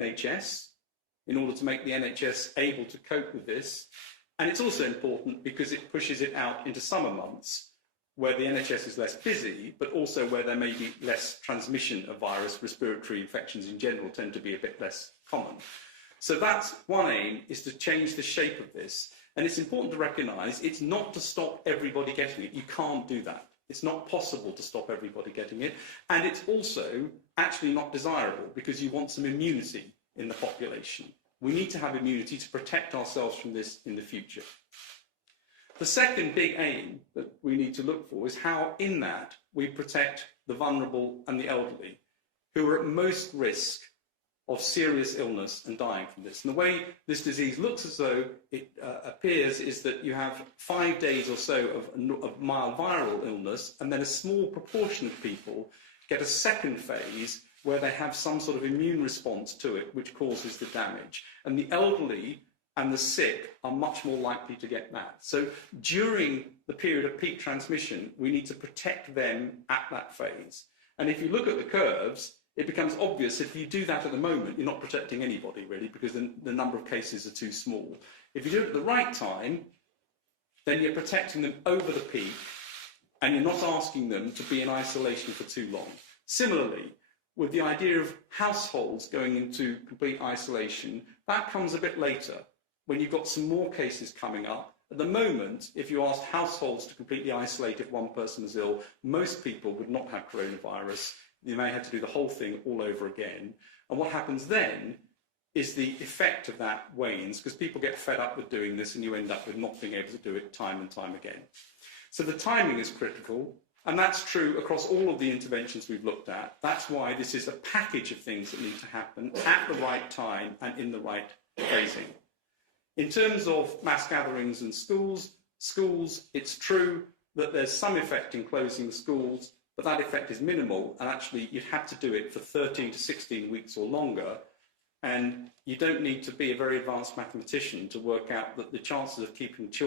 NHS in order to make the NHS able to cope with this. And it's also important because it pushes it out into summer months where the NHS is less busy, but also where there may be less transmission of virus. Respiratory infections in general tend to be a bit less common. So that's one aim, is to change the shape of this. And it's important to recognise it's not to stop everybody getting it. You can't do that. It's not possible to stop everybody getting it. And it's also actually not desirable because you want some immunity in the population. We need to have immunity to protect ourselves from this in the future. The second big aim that we need to look for is how in that we protect the vulnerable and the elderly, who are at most risk of serious illness and dying from this. And the way this disease looks as though it appears is that you have 5 days or so of mild viral illness, and then a small proportion of people get a second phase where they have some sort of immune response to it, which causes the damage. And the elderly and the sick are much more likely to get that. So during the period of peak transmission, we need to protect them at that phase. And if you look at the curves, it becomes obvious if you do that at the moment, you're not protecting anybody really, because the number of cases are too small. If you do it at the right time, then you're protecting them over the peak and you're not asking them to be in isolation for too long. Similarly, with the idea of households going into complete isolation, that comes a bit later, when you've got some more cases coming up. At the moment, if you asked households to completely isolate if one person was ill, most people would not have coronavirus. You may have to do the whole thing all over again. And what happens then is the effect of that wanes, because people get fed up with doing this and you end up with not being able to do it time and time again. So the timing is critical, and that's true across all of the interventions we've looked at. That's why this is a package of things that need to happen at the right time and in the right phasing. In terms of mass gatherings and schools, it's true that there's some effect in closing the schools, but that effect is minimal, and actually you'd have to do it for 13 to 16 weeks or longer, and you don't need to be a very advanced mathematician to work out that the chances of keeping children